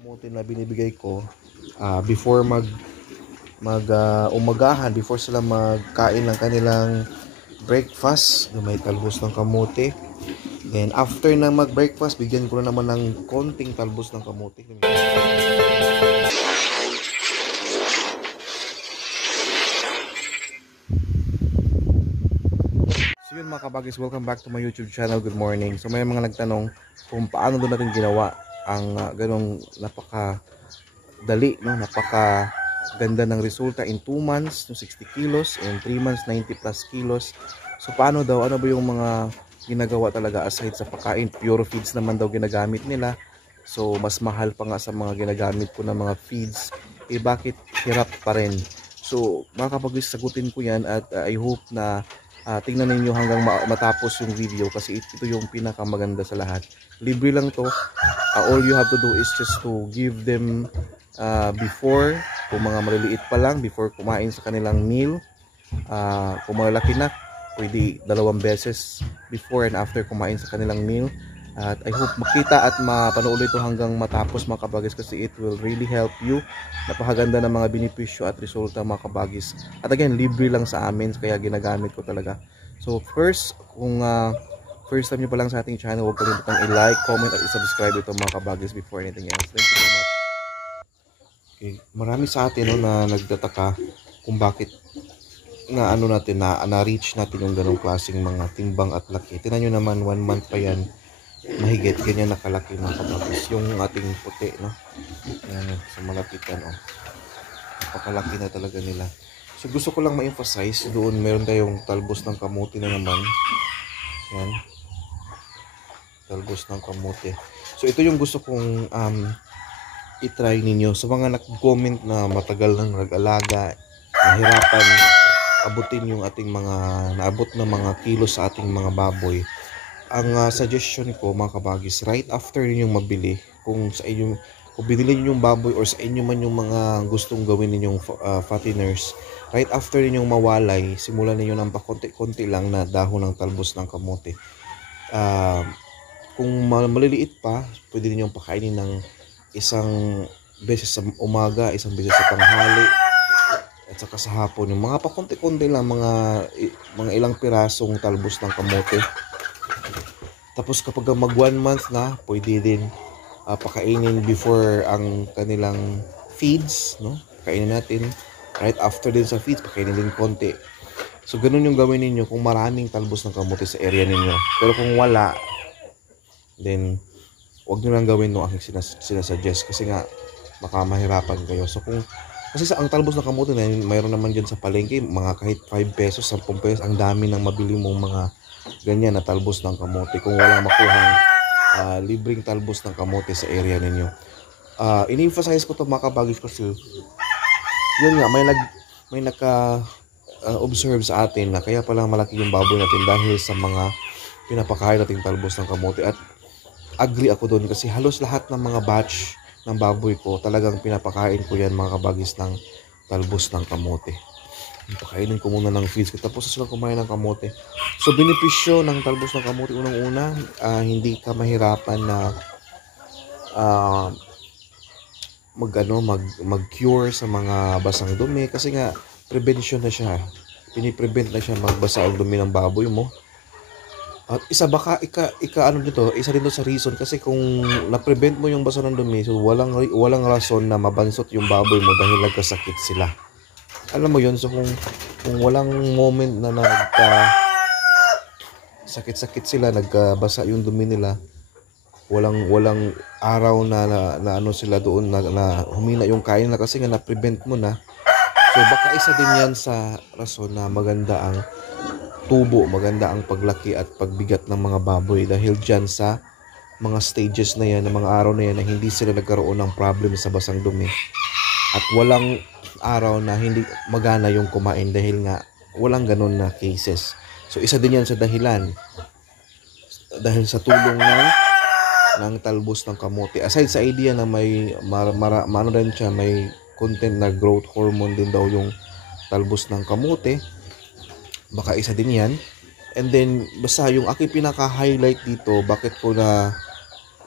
Kamuti na binibigay ko before umagahan, before sila magkain ng kanilang breakfast, may talbos ng kamote. Then after na mag-breakfast, bigyan ko na naman ng konting talbos ng kamote. So yun mga kabagis, welcome back to my YouTube channel. Good morning. So may mga nagtanong kung paano doon natin ginawa ang ganong napaka-dali, no? Napaka-ganda ng resulta in 2 months, 60 kilos, and 3 months, 90 plus kilos. So paano daw, ano ba yung mga ginagawa talaga aside sa pagkain? Pure feeds naman daw ginagamit nila. So mas mahal pa nga sa mga ginagamit ko na mga feeds. Bakit hirap pa rin? So mga kabagis, sagutin ko yan at I hope na tingnan ninyo hanggang matapos yung video kasi ito yung pinakamaganda sa lahat. Libre lang to. All you have to do is just to give them before, kung mga maliliit pa lang, before kumain sa kanilang meal. Kung malalaki na, pwede 2 beses before and after kumain sa kanilang meal. At I hope makita at mapanood ito hanggang matapos mga kabagis kasi it will really help you. Napakaganda ng mga benepisyo at resulta mga kabagis. At again, libre lang sa amin kaya ginagamit ko talaga. So first, kung first time nyo pa lang sa ating channel, huwag kalimutang i-like, comment at i-subscribe ito mga kabagis before anything else. Thank you so much. Okay, marami sa atin na nagtataka kung bakit na-reach natin yung ganong klaseng mga timbang at laki. Tingnan nyo naman, 1 month pa yan. Mahigit ganyan nakalaki mga kabagis yung ating puti, no? Yan, sa malapitan, oh. Napakalaki na talaga nila. So gusto ko lang ma-emphasize doon, meron tayong talbos ng kamote na naman. Yan, talbos ng kamote. So ito yung gusto kong i-try ninyo sa mga nag-comment na matagal nang nag-alaga, nahirapan abutin yung ating mga naabot na mga kilos sa ating mga baboy. Ang suggestion ko mga kabagis, right after ninyong mabili, kung binili niyo yung baboy or sa inyo man yung mga gustong gawin ninyong fatteners, right after ninyong mawalay, simulan niyo ng pakonti-konti lang na dahon ng talbos ng kamote. Kung maliliit pa, pwede ninyong pakainin ng isang beses sa umaga, isang beses sa tanghali, at saka sa hapon. Yung mga pakonti-konti lang, mga ilang pirasong talbos ng kamote. Tapos kapag mag 1 month na, pwede din pakainin before ang kanilang feeds, no? Kainin natin. Right after din sa feeds, pakainin din konti. So ganun yung gawin niyo kung maraming talbos ng kamote sa area ninyo. Pero kung wala, then wag niyo lang gawin no aking sinasuggest kasi nga baka mahirapan kayo. So kasi ang talbos ng kamote na mayroon naman diyan sa palengke, mga kahit 5 pesos, 10 pesos, ang dami ng mabili mong mga ganyan na talbos ng kamote kung walang makuhang libreng talbos ng kamote sa area ninyo. In-emphasize ko to mga kabagis kasi yun nga, may naka-observe sa atin na kaya pala malaki yung baboy natin dahil sa mga pinapakain nating talbos ng kamote. At agree ako doon kasi halos lahat ng mga batch ng baboy ko talagang pinapakain ko yan mga kabagis ng talbos ng kamote. Pakainin ko muna ng feeds ko tapos sila kumain ng kamote. So benepisyo ng talbos ng kamote, unang-una, hindi ka mahirapan na mag-cure sa mga basang dumi kasi nga prevention na siya. Piniprevent na siya magbasa ang dumi ng baboy mo. At isa din to sa reason kasi kung na-prevent mo yung basa ng dumi, so walang rason na mabansot yung baboy mo dahil nagkasakit sila. Alam mo yun, so kung walang moment na sakit-sakit sila, nagkabasa yung dumi nila, walang araw na ano sila doon na humina yung kain na kasi nga na-prevent mo na. So baka isa din yan sa rason na maganda ang tubo, maganda ang paglaki at pagbigat ng mga baboy dahil dyan sa mga stages na yan, ng mga araw na yan na hindi sila nagkaroon ng problem sa basang dumi. At walang araw na hindi magana yung kumain dahil nga walang ganun na cases. So isa din yan sa dahilan dahil sa tulong ng talbos ng kamote. Aside sa idea na may rin siya, may content na growth hormone din daw yung talbos ng kamote, baka isa din yan. And then basta yung aking pinaka-highlight dito, bakit ko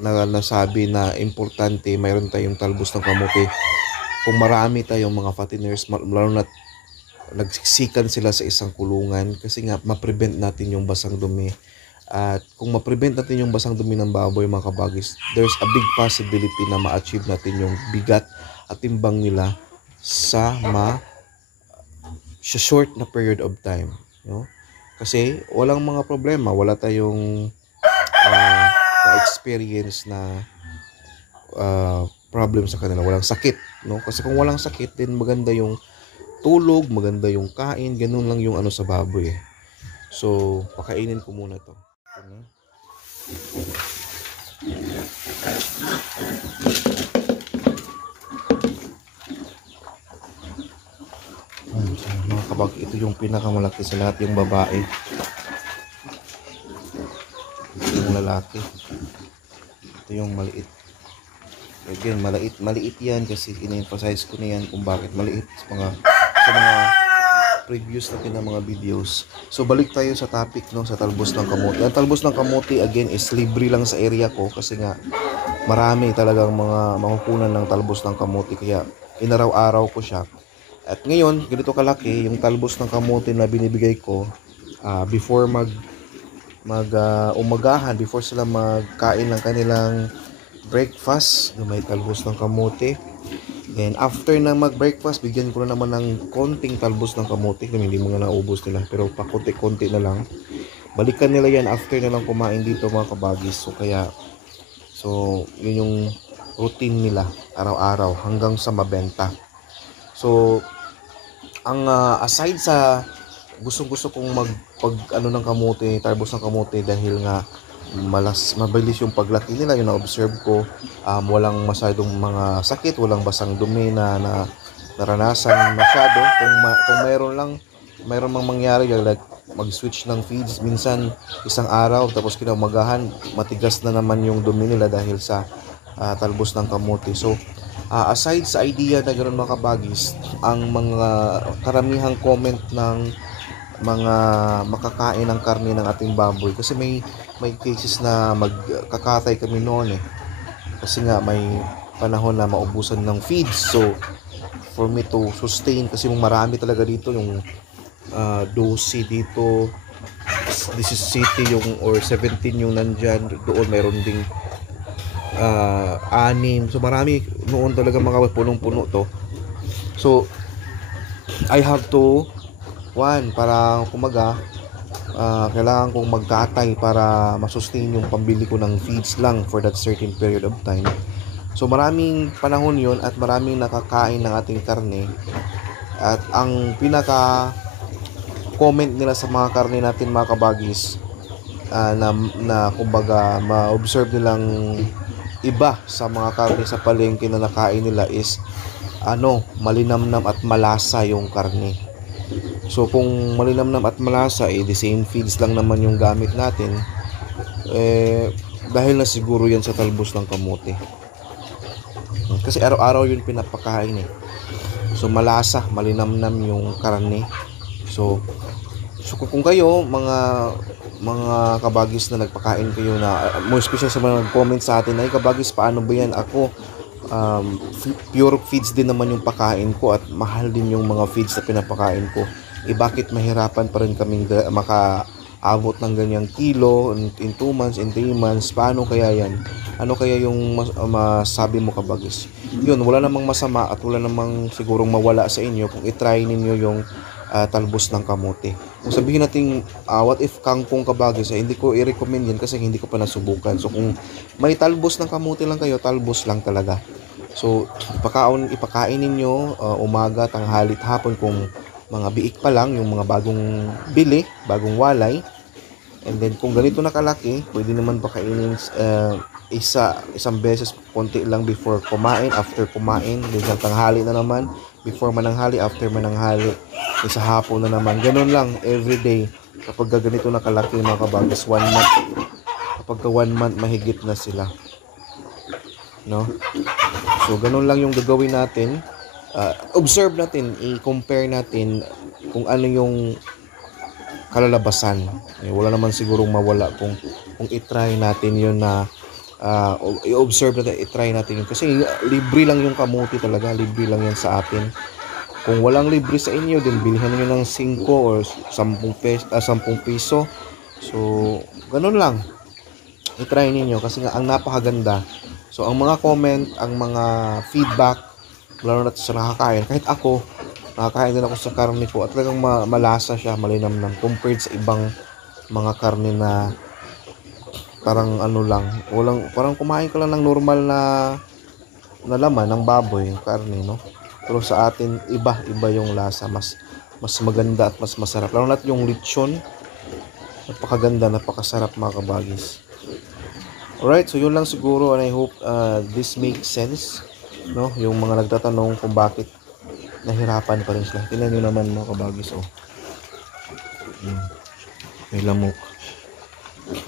nasabi na importante mayroon tayong talbos ng kamote. Kung marami tayong mga fatteners, lalo na nagsiksikan sila sa isang kulungan, kasi nga ma-prevent natin yung basang dumi. At kung ma-prevent natin yung basang dumi ng baboy, mga kabagis, there's a big possibility na ma-achieve natin yung bigat at timbang nila sa short na period of time, no? Kasi walang mga problema, wala tayong experience na problem sa kanila, walang sakit, no? Kasi kung walang sakit, then maganda yung tulog, maganda yung kain, ganun lang yung sa baboy. So pakainin ko muna to. So, mga kabag, ito yung pinakamalaki sa lahat, yung babae. Ito yung lalaki. Ito yung maliit. Again, maliit yan kasi in-emphasize ko na yan kung bakit maliit sa mga previous natin ng mga videos. So balik tayo sa topic, no, sa talbos ng kamote. Ang talbos ng kamote again is libre lang sa area ko kasi nga marami talagang mga makukunan ng talbos ng kamote, kaya inaraw-araw ko siya. At ngayon, ganito kalaki yung talbos ng kamote na binibigay ko before umagahan, before sila magkain ng kanilang breakfast, may talbos ng kamote. Then after na mag-breakfast, bigyan ko na naman ng konting talbos ng kamote. Hindi mo nga naubos nila, pero pakunti-kunti na lang. Balikan nila yan after na lang kumain dito, mga kabagis. So yun yung routine nila araw-araw hanggang sa mabenta. So ang aside sa gusto kong ng kamote, talbos ng kamote, dahil nga mabilis yung paglaki nila, yung na-observe ko, walang masyadong mga sakit, walang basang dumi na naranasan masyado. Kung mayroon mang mangyari, like mag-switch ng feeds, minsan isang araw tapos kinaumagahan matigas na naman yung dumi nila dahil sa talbos ng kamote. So aside sa idea na ganoon, mga kabagis, ang mga karamihang comment ng mga makakain ng karne ng ating baboy, kasi may cases na magkakatay kami noon kasi nga may panahon na maubusan ng feeds. So for me to sustain, kasi marami talaga dito, yung 12 dito, this is city yung, or 17 yung nandyan, doon mayroon ding 6. So marami noon talaga, mga punong-puno to. So I have to para kumaga kailangan kong magkatay para masustain yung pambili ko ng feeds lang for that certain period of time. So maraming panahon yon at maraming nakakain ng ating karne, at ang pinaka comment nila sa mga karne natin, mga kabagis, na kumbaga ma-observe nilang iba sa mga karne sa palengke na nakain nila is malinamnam at malasa yung karne. So kung malinamnam at malasa, the same feeds lang naman yung gamit natin, dahil na siguro yan sa talbos ng kamote, kasi araw-araw yun pinapakain So malasa, malinamnam yung karne. So kung kayo mga kabagis na nagpakain kayo, na more special sa mga nag-comment sa atin, ay kabagis, paano ba yan? Ako pure feeds din naman yung pakain ko at mahal din yung mga feeds na pinapakain ko. Bakit mahirapan pa rin kaming makaabot ng ganyang kilo in 2 months, in 3 months? Paano kaya yan? Ano kaya yung masabi mo, kabagis? Yun, wala namang masama at wala namang sigurong mawala sa inyo kung itry ninyo yung talbos ng kamote. Kung sabihin natin what if kangkong, kabagis, hindi ko i-recommend yan kasi hindi ko pa nasubukan. So kung may talbos ng kamote lang kayo, talbos lang talaga. So ipakain ninyo umaga, tanghali, hapon kung mga biik pa lang, yung mga bagong bili, bagong walay. And then kung ganito na kalaki, pwede naman pakainin isang beses, konti lang before kumain, after kumain, then sa tanghali na naman, before mananghali, after mananghali, sa hapon na naman. Ganun lang everyday. Kapag ganito na kalaki, mga kabagis, 1 month, kapag 1 month mahigit na sila, no? So ganun lang yung gagawin natin. Observe natin, i-compare natin kung ano yung kalalabasan. Wala naman sigurong mawala kung i-try natin yun na i-observe natin, i-try natin yun. Kasi libre lang yung kamuti talaga, libre lang yan sa atin. Kung walang libre sa inyo, din bilhin niyo ng 5 or 10 piso. So, ganun lang. I-try niyo kasi nga ang napakaganda. So, ang mga comment, ang mga feedback, lalo na sa nakakain, kahit ako, nakakain din ako sa karne po at talagang malasa siya, malinamnam compared sa ibang mga karne na parang ano lang, parang kumain ka lang ng normal na laman ng baboy, yung karne, no? Pero sa atin, iba yung lasa, mas maganda at mas masarap. Lalo na yung lechon, napakaganda, napakasarap mga kabagis. Alright, so yun lang siguro, and I hope this makes sense, no? Yung mga nagtatanong kung bakit nahirapan pa rin sila. Tingnan nyo naman mga kabagis, oh. May lamok.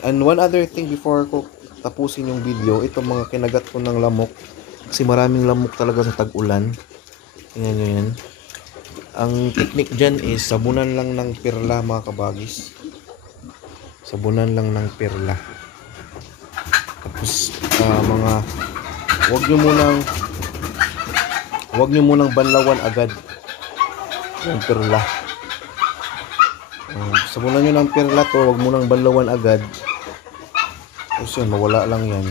And one other thing before ko tapusin yung video, itong mga kinagat ko ng lamok, kasi maraming lamok talaga sa tag-ulan. Tingnan nyo yan. Ang technique dyan is sabunan lang ng perla mga kabagis. Sabunan lang ng perla. Tapos wag nyo munang banlawan agad yung perla. Sabunan nyo ng perla to, wag mo nang banlawan agad. Tapos yun, mawala lang yan.